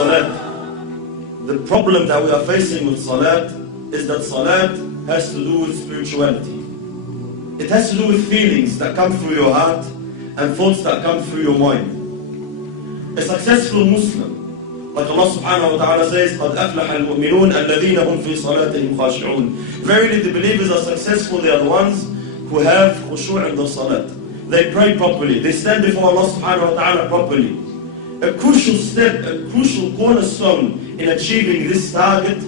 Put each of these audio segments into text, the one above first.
salat. The problem that we are facing with salat is that salat has to do with spirituality. It has to do with feelings that come through your heart and thoughts that come through your mind. A successful Muslim, like Allah subhanahu wa ta'ala says, قَدْ أَفْلَحَ الْمُؤْمِنُونَ الَّذِينَ هُمْ فِي صَلَاتِهِمْ خَاشِعُونَ. Verily the believers are successful, they are the ones who have khushu' in the salat. They pray properly, they stand before Allah subhanahu wa ta'ala properly. A crucial step, a crucial cornerstone in achieving this target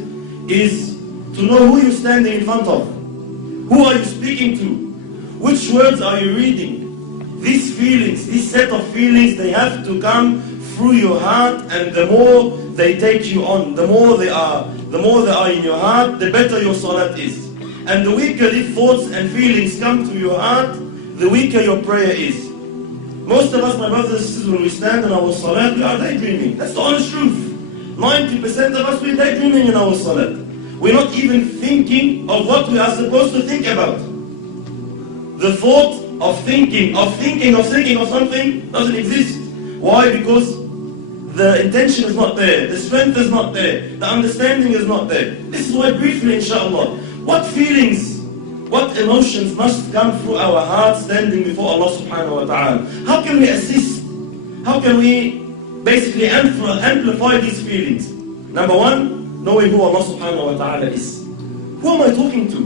is to know who you're standing in front of. Who are you speaking to? Which words are you reading? These feelings, this set of feelings, they have to come through your heart, and the more they take you on, the more they are in your heart, the better your salat is. And the weaker these thoughts and feelings come to your heart, the weaker your prayer is. Most of us, my brothers and sisters, when we stand in our salat, we are daydreaming. That's the honest truth. 90% of us, we're daydreaming in our salat. We're not even thinking of what we are supposed to think about. The thought of thinking of something doesn't exist. Why? Because the intention is not there, the strength is not there, the understanding is not there. This is why briefly, inshallah, what feelings, what emotions must come through our hearts standing before Allah subhanahu wa ta'ala? How can we assist? How can we basically amplify these feelings? Number one, knowing who Allah subhanahu wa ta'ala is. Who am I talking to?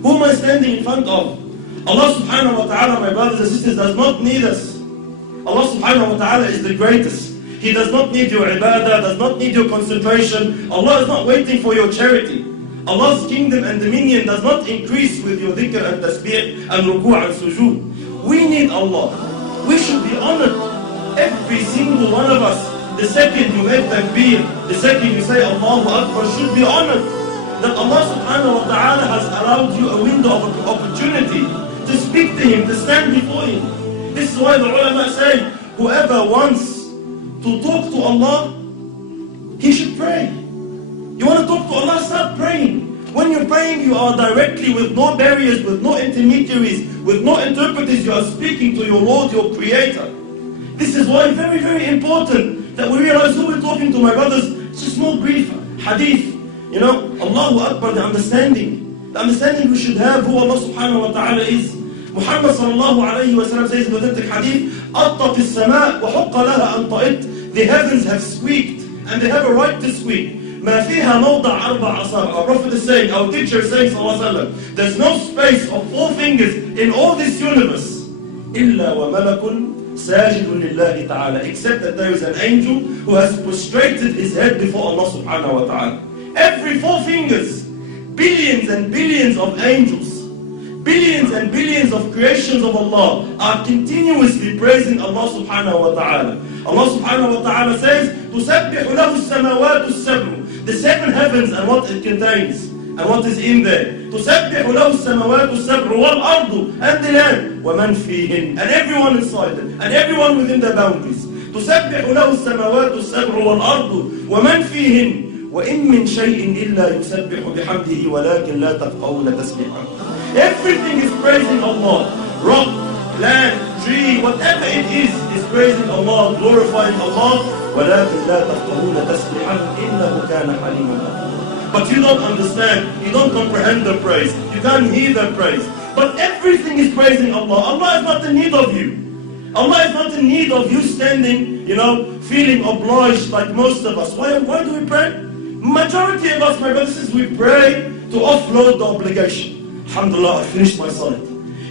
Who am I standing in front of? Allah subhanahu wa ta'ala, my brothers and sisters, does not need us. Allah subhanahu wa ta'ala is the greatest. He does not need your ibadah, does not need your concentration. Allah is not waiting for your charity. Allah's kingdom and dominion does not increase with your dhikr and tasbih and ruku' and sujood. We need Allah. We should be honored. Every single one of us, the second you make takbir, the second you say Allahu Akbar, should be honored. That Allah subhanahu wa ta'ala has allowed you a window of opportunity to speak to Him, to stand before Him. This is why the ulama say, whoever wants to talk to Allah, he should pray. You want to talk to Allah, start praying. When you're praying, you are directly, with no barriers, with no intermediaries, with no interpreters, you are speaking to your Lord, your Creator. This is why very, very important that we realize who we're talking to, my brothers. It's a small brief hadith. You know, Allahu Akbar, the understanding we should have who Allah subhanahu wa ta'ala is. Muhammad sallallahu alayhi wa sallam says in the authentic hadith, أَطَّتِ السَّمَاء وَحُقَّ لَهَا أَن طَئِتْ. The heavens have squeaked, and they have a right to squeak. مَا فِيهَا مَوْضَعْ أَرْبَعَ أَصَابِعَ. Our Prophet is saying, our teacher is saying sallallahu alayhi wa sallam, there's no space of 4 fingers in all this universe, إِلَّا وَمَلَكٌ سَاجِدٌ لِلَّهِ تَعَالَى, except that there is an angel who has prostrated his head before Allah subhanahu wa ta'ala. Every 4 fingers, billions and billions of angels, billions and billions of creations of Allah are continuously praising Allah subhanahu wa ta'ala. Allah subhanahu wa ta'ala says, تُسَبِّحُ لَهُ السَّمَوَاتُ السَّبْعُ. The 7 heavens and what it contains, and what is in there. تُسَبِّحُ لَهُ السَّمَوَاتُ السَّبْعُ وَالْأَرْضُ, and the land, وَمَنْ فِيهِنْ, and everyone inside it, and everyone within the boundaries. تُسَبِّحُ لَهُ السَّمَوَاتُ السَّبْعُ وَالْأَرْضُ وَمَنْ فِيهِنْ وَإِن مِّن شَيْءٍ إِلَّا يُسَبِّحُ بِحَمْدِهِ وَلَكِنْ لَا تَفْقَهُونَ تَسْبِيحَهُ. Everything is praising Allah. Rock, land, tree, whatever it is praising Allah, glorifying Allah. وَلَكِنْ لَا تَفْقَهُونَ تَسْبِيحَهُ إِنَّهُ كَانَ حَلِيمًا غَفُورًا. But you don't understand, you don't comprehend the praise, you can't hear the praise. But everything is praising Allah. Allah is not in need of you. Allah is not in need of you standing, feeling obliged like most of us. Why do we pray? Majority of us, my brothers, we pray to offload the obligation. Alhamdulillah, I finished my salat.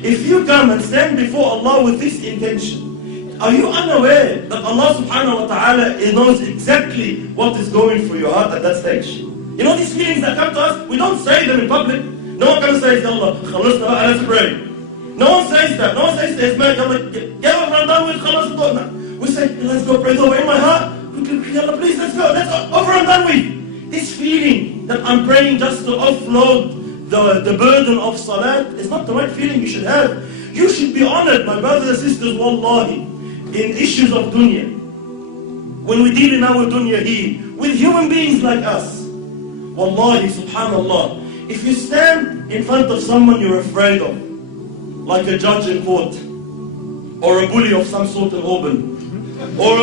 If you come and stand before Allah with this intention, are you unaware that Allah subhanahu wa ta'ala knows exactly what is going through your heart at that stage? You know these feelings that come to us, we don't say them in public. No one can say, Allah, let's pray. No one says that. No one says this, man, get over and done with, khalas. We say, let's go pray over in my heart. Allah, please, let's go. Let's go, over and done with. This feeling that I'm praying just to offload the burden of salat is not the right feeling you should have. You should be honored, my brothers and sisters, wallahi, in issues of dunya. When we deal in our dunya here, with human beings like us, wallahi, subhanallah, if you stand in front of someone you're afraid of, like a judge in court, or a bully of some sort in Auburn, or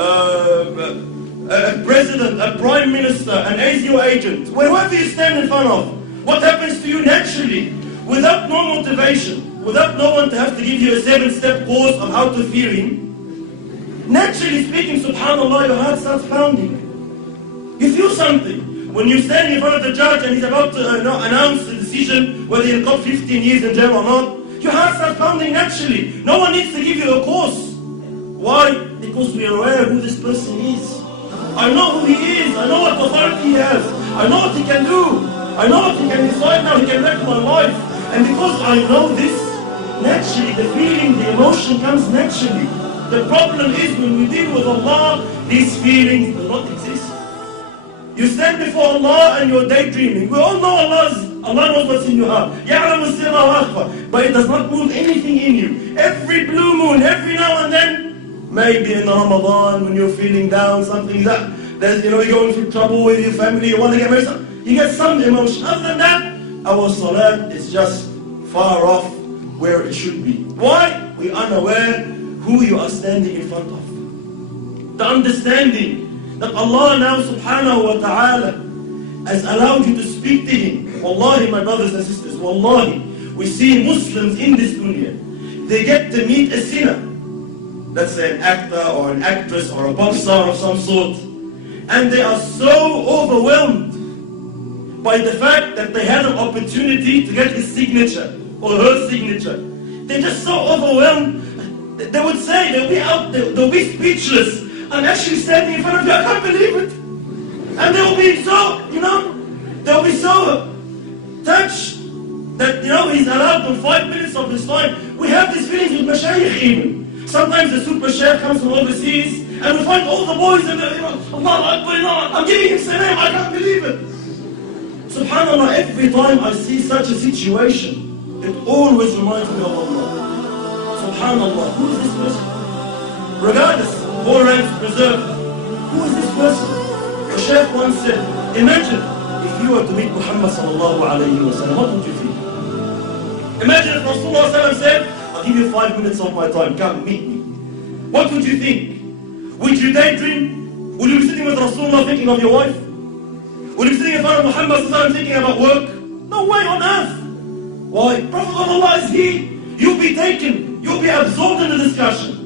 a president, a prime minister, an ASIO agent, wherever you stand in front of, what happens to you naturally, without no motivation, without no one to have to give you a 7-step course on how to fear him? Naturally speaking, subhanAllah, your heart starts pounding. You feel something. When you're standing in front of the judge and he's about to announce the decision whether you'll got 15 years in jail or not, your heart starts pounding naturally. No one needs to give you a course. Why? Because we are aware who this person is. I know who he is. I know what authority he has. I know what he can do. I know what he can decide now. He can wreck my life. And because I know this, naturally the feeling, the emotion comes naturally. The problem is when we deal with Allah, these feelings do not exist. You stand before Allah and you're daydreaming. We all know Allah knows what's in your heart. But it does not move anything in you. Every blue moon, every now and then, maybe in Ramadan when you're feeling down, something that you're going through trouble with your family, you want to get married, you get some emotion. Other than that, our salat is just far off where it should be. Why? We are unaware who you are standing in front of. The understanding that Allah now subhanahu wa ta'ala has allowed you to speak to Him. Wallahi, my brothers and sisters, wallahi, we see Muslims in this dunya, they get to meet a sinner, let's say an actor or an actress or a pop star of some sort, and they are so overwhelmed by the fact that they had an opportunity to get his signature or her signature. They're just so overwhelmed. They would say, they'll be speechless. I'm actually standing in front of you, I can't believe it. And they'll be so, they'll be so touched that, he's allowed them 5 minutes of his time. We have these feelings with mashayikh even. Sometimes the super sheikh comes from overseas, and we find all the boys and Allah Akbar, I'm giving him salam, I can't believe it. Subhanallah, every time I see such a situation, it always reminds me of Allah. Subhanallah, who is this person? Regardless, all ranks preserved. Who is this person? The Shaykh once said, imagine if you were to meet Muhammad sallallahu alayhi wa sallam, what would you think? Imagine if Rasulullah said, I'll give you 5 minutes of my time, come meet me. What would you think? Would you daydream? Would you be sitting with Rasulullah thinking of your wife? Would you be sitting in front of Muhammad sallallahu alayhi wa sallam thinking about work? No way on earth. Why? Prophet of Allah is he. You'll be taken. You'll be absorbed in the discussion.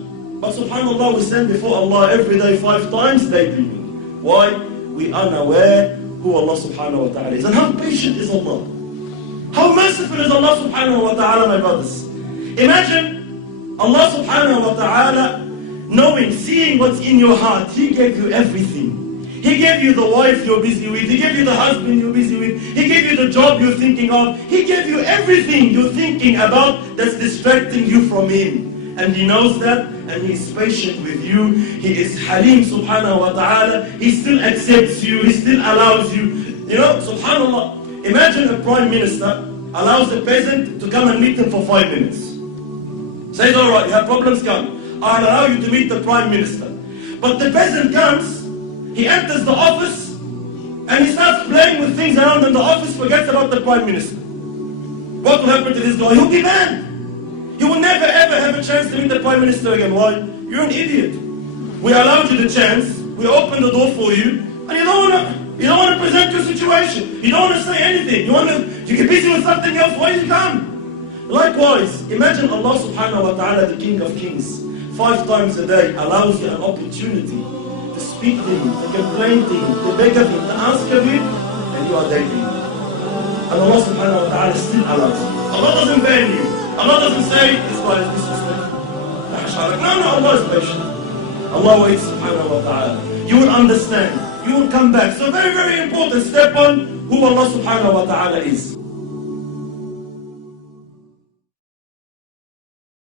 But subhanAllah, we stand before Allah every day 5 times daydreaming. Why? We are unaware who Allah subhanahu wa ta'ala is. And how patient is Allah? How merciful is Allah subhanahu wa ta'ala, my brothers? Imagine Allah subhanahu wa ta'ala knowing, seeing what's in your heart. He gave you everything. He gave you the wife you're busy with. He gave you the husband you're busy with. He gave you the job you're thinking of. He gave you everything you're thinking about that's distracting you from Him. And He knows that, and He is patient with you. He is Halim subhanahu wa ta'ala. He still accepts you. He still allows you. Subhanallah. Imagine a prime minister allows a peasant to come and meet him for 5 minutes. Says, alright, you have problems, come. I'll allow you to meet the prime minister. But the peasant comes, he enters the office, and he starts playing with things around in the office, forgets about the prime minister. What will happen to this guy? He'll be banned. You will never ever have a chance to meet the prime minister again. Why? You're an idiot. We allowed you the chance, we opened the door for you, and you don't want to present your situation. You don't want to say anything. You get busy with something else. Why did you come? Likewise, imagine Allah subhanahu wa ta'ala, the King of Kings, 5 times a day allows you an opportunity to speak to Him, to complain to Him, to beg of Him, to ask of Him, and you are daydreaming. And Allah subhanahu wa ta'ala still allows you. Allah doesn't ban you. Allah doesn't say, this guy is disrespectful. No, Allah is patient. Allah waits subhanahu wa ta'ala. You will understand. You will come back. So very, very important. Step on who Allah subhanahu wa ta'ala is.